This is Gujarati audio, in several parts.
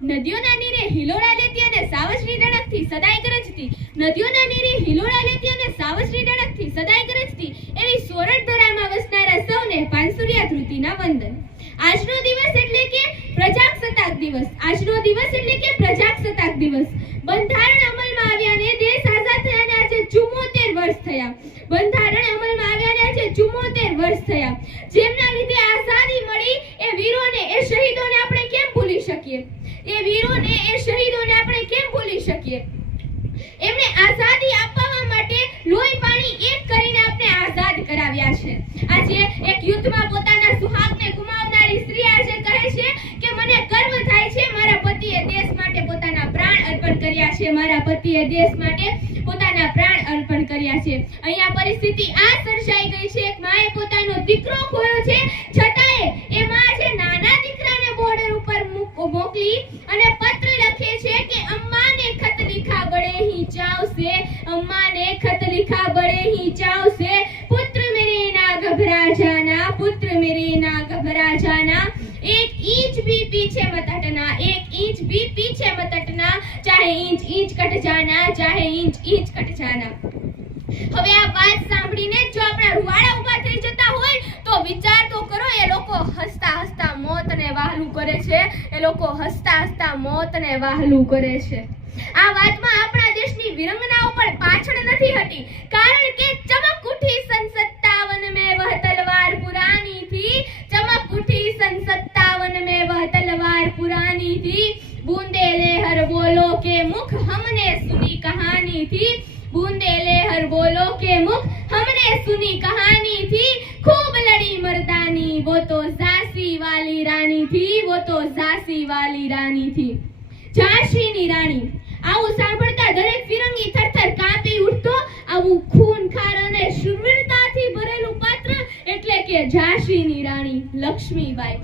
નદીઓના નીરે હિલોળા લેતી અને સાવજની ડણકથી સદાય ગરજતી, નદીઓના નીરે હિલોળા લેતી અને સાવજની ડણકથી સદાય ગરજતી એવી સોરઠ ધરામાં વસનારા સૌને પાનસુરિયા ધૃતિના વંદન। આજનો દિવસ એટલે કે પ્રજાસત્તાક દિવસ, આજનો દિવસ એટલે કે પ્રજાસત્તાક દિવસ। બંધારણ અમલમાં આવ્યાને દેશ આઝાદ થયાને આજે 74 વર્ષ થયા। બંધારણ અમલમાં આવ્યાને આજે 74 વર્ષ થયા। જેમના લીધે આઝાદી મળી એ વીરોને, એ શહીદોને આપણે કેમ ભૂલી શકીએ? એ વીરોને, એ શહીદોને આપણે કેમ ભૂલી શકીએ? એમને આઝાદી અપાવવા માટે લોહી પાણી એક કરીને આપણે આઝાદ કરાવ્યા છે। આજે એક યુદ્ધમાં પોતાના સુહાગને ગુમાવનારી સ્ત્રી આજે કહે છે કે મને ગર્વ થાય છે, મારા પતિએ દેશ માટે પોતાના પ્રાણ અર્પણ કર્યા છે, મારા પતિએ દેશ માટે પોતાના પ્રાણ અર્પણ કર્યા છે। અહીંયા પરિસ્થિતિ આ સર્જાઈ ગઈ છે, એક માએ પોતાનો દીકરો ખોયો છે, છતાંય એ માં છે નાના દીકરાને બોર્ડર ઉપર મોકલી અને પત્ર લખે છે કે અમ્મા ને ખત लिखा बड़े ही चाव से, अम्मा ने खत लिखा बड़े ही चाव से, पुत्र मेरे ना घबरा जाना, पुत्र मेरे ना घबरा जाना, एक इंच भी पीछे मत हटना, एक इंच भी पीछे मत हटना, चाहे इंच इंच कट जाना, चाहे इंच इंच कट जाना। હવે આ વાત સાંભળીને જો આપણા રૂવાડા ઊભા થઈ જતા હોય તો વિચાર તો કરો, એ લોકો હસતા હસતા મોતને વહાલું કરે છે, એ લોકો હસતા હસતા મોતને વહાલું કરે છે। આ વાતમાં આપણા દેશની વિરંગનાઓ પણ પાછળ નથી હતી, કારણ કે ચમક ઉઠી સન 57 में वह तलवार पुरानी थी, चमक उठी सन 57 में वह तलवार पुरानी थी, बूंदे लेहर बोलो के मुख हमने सुनी कहानी थी, बूंदे लेहर बोलो के मुख हमने सुनी कहानी थी, खूब लड़ी मर्दानी वो तो झांसी वाली रानी थी, वो तो झांसी वाली रानी थी। झांसीની રાણી, આવું સાંભળતા દરેક ફિરંગી થરથર કાંપી ઉઠતો। આવું ખૂનખાર અને શૂરવીરતાથી ભરેલું પાત્ર એટલે કે ઝાંસીની રાણી લક્ષ્મીબાઈ।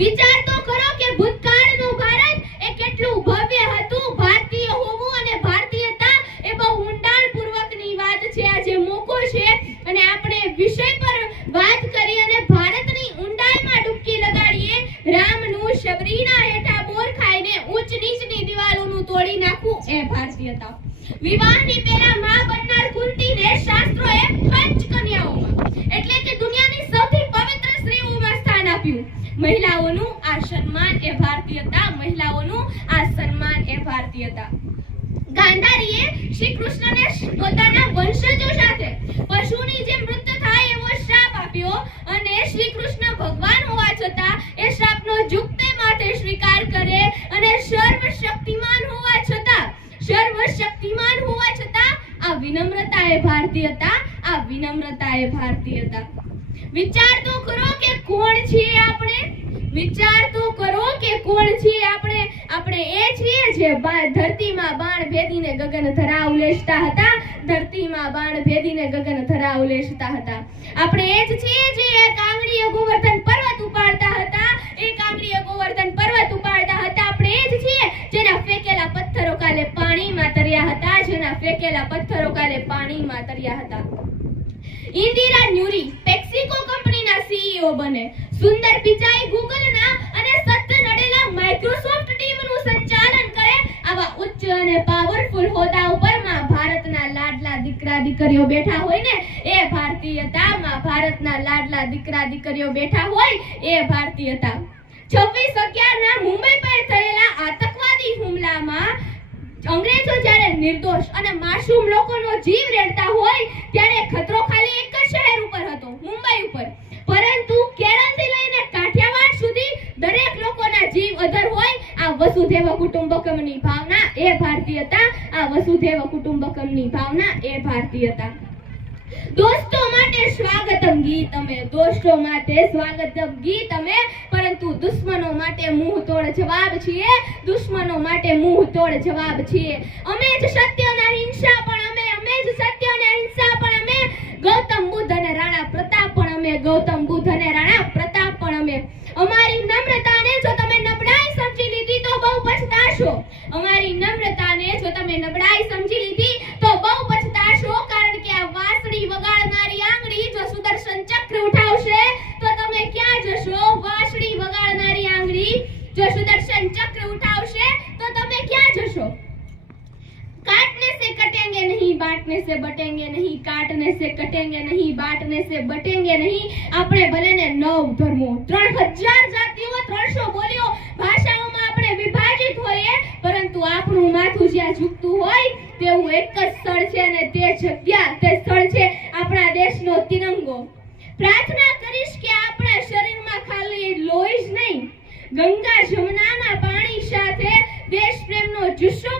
વિચાર તો કરો કે ભૂતકાળનું ભારત એ કેટલું ભવ્ય હતું। ભારતીય હોવું અને ભારતીયતા એ બહુ ઊંડાણપૂર્વકની વાત છે। આજે મોકો છે અને આપણે વિષય પર વાત કરી અને ભારતની ઊંડાઈમાં ડૂબકી લગાડીએ। રામનું શબરીના હેઠા બોર ખાઈને ઊંચ નીચની દિવાલોનું તોડી નાખવું એ ભારતીયતા। વિવાહની પહેલા માં બનનાર કુંતીને શાસ્ત્રોએ પંચકન્યાઓમાં એટલે કે દુનિયાની સૌથી પવિત્ર સ્ત્રીઓમાં સ્થાન આપ્યું। મહિલાઓનું આ સન્માન એ ભારતીયતા, મહિલાઓનું આ સન્માન એ ભારતીયતા। ગાંધારીએ શ્રી કૃષ્ણને પોતાના વંશજો સાથે પશુની જેમ મૃત્યુ થાય એવો શ્રાપ આપ્યો અને શ્રી કૃષ્ણ ભગવાન હોવા છતાં એ શ્રાપનો ઝુકતે માથે સ્વીકાર કરે અને સર્વશક્તિમાન હોવા છતાં આ વિનમ્રતા એ ભારતીયતા, આ વિનમ્રતા એ ભારતીયતા। વિચાર તો કરો કે કોણ છીએ આપણે? વિચાર તો કરો કે કોણ છીએ આપણે? આપણે એ છીએ જે ધરતીમાં બાણ ભેદીને ગગન ધરા ઉલેશતા હતા, ધરતીમાં બાણ ભેદીને ગગન ધરા ઉલેશતા હતા। આપણે એ જ છીએ જે એક આંગળીએ ગોવર્ધન પર્વત ઉપાડતા હતા, એક આંગળીએ ગોવર્ધન પર્વત ઉપાડતા હતા। આપણે એ જ છીએ જેના ફેંકેલા પથ્થરો કાલે પાણીમાં તર્યા હતા, જેના ફેંકેલા પથ્થરો કાલે પાણીમાં તર્યા હતા। ઇન્દિરા ન્યુરી પેપ્સિકો કંપનીના સીઈઓ બને, સુંદર પિચાઈ ગૂગલના અને સત્ય નડેલા માઇક્રોસોફ્ટ ટીમનું સંચાલન કરે। આવા ઉચ્ચ અને પાવરફુલ હોદ્દા ઉપર માં ભારતના લાડલા દીકરા દીકરીઓ બેઠા હોય ને એ ભારતીયતા। માં ભારતના લાડલા દીકરા દીકરીઓ બેઠા હોય એ ભારતીયતા। 26/11 મુંબઈ પર થયેલા આતંકવાદી હુમલામાં અંગ્રેજો જ્યારે નિર્દોષ અને માસૂમ લોકોનો જીવ રેડતા હોય ત્યારે ખતરો ખાલી એક જ શહેર ઉપર હતો, મુંબઈ ઉપર, પરંતુ કેરળથી લઈને કાઠિયાવાડ સુધી દરેક લોકોના જીવ અધર હોય। આ વસુધૈવ કુટુંબકમની ભાવના એ ભારતીયતા, આ વસુધૈવ કુટુંબકમની ભાવના એ ભારતીયતા। દોસ્તો માટે સ્વાગતમ ગીત અમે, દોસ્તો માટે સ્વાગતમ ગીત અમે, પરંતુ દુશ્મનો માટે મુંહ તોડ જવાબ છીએ, દુશ્મનો માટે મુંહ તોડ જવાબ છીએ। અમે જ સત્ય અને અહિંસા પણ અમે, અમે જ સત્ય અને અહિંસા પણ અમે, ગૌતમ બુદ્ધ અને રાણા પ્રતાપ પણ અમે, ગૌતમ બુદ્ધ અને રાણા પ્રતાપ પણ અમે। અમારી નમ્રતાને જો તમે નબળાઈ સમજી લીધી તો બહુ પછતાશો, અમારી નમ્રતાને જો તમે નબળાઈ સમજી લીધી તો બહુ પછતાશો, કારણ કે આ વાંસળી વગાડનારી આંગળી જો સુદર્શન ચક્ર ઉઠાવશે તો તમે ક્યાં જશો? વાંસળી વગાડનારી આંગળી જો સુદર્શન ચક્ર ઉઠાવશે काटने से बटेंगे नहीं, काटने से कटेंगे नहीं, बांटने से बटेंगे नहीं. આપણે ભલેને 9 ધર્મો, 3000 જાતિઓ, 300 બોલીઓ, ભાષાઓમાં આપણે વિભાજિત હોઈએ, પરંતુ આપણું માથું જ્યાં ઝૂકતું હોય તેવું એક જ સ્થળ છે અને તે જગ્યા, તે સ્થળ છે આપણા દેશનો તિરંગો. પ્રાર્થના કરીશ કે આપણા શરીરમાં ખાલી લોહી જ નહીં, ગંગા જમનાના પાણી સાથે દેશ પ્રેમનો જુસ્સો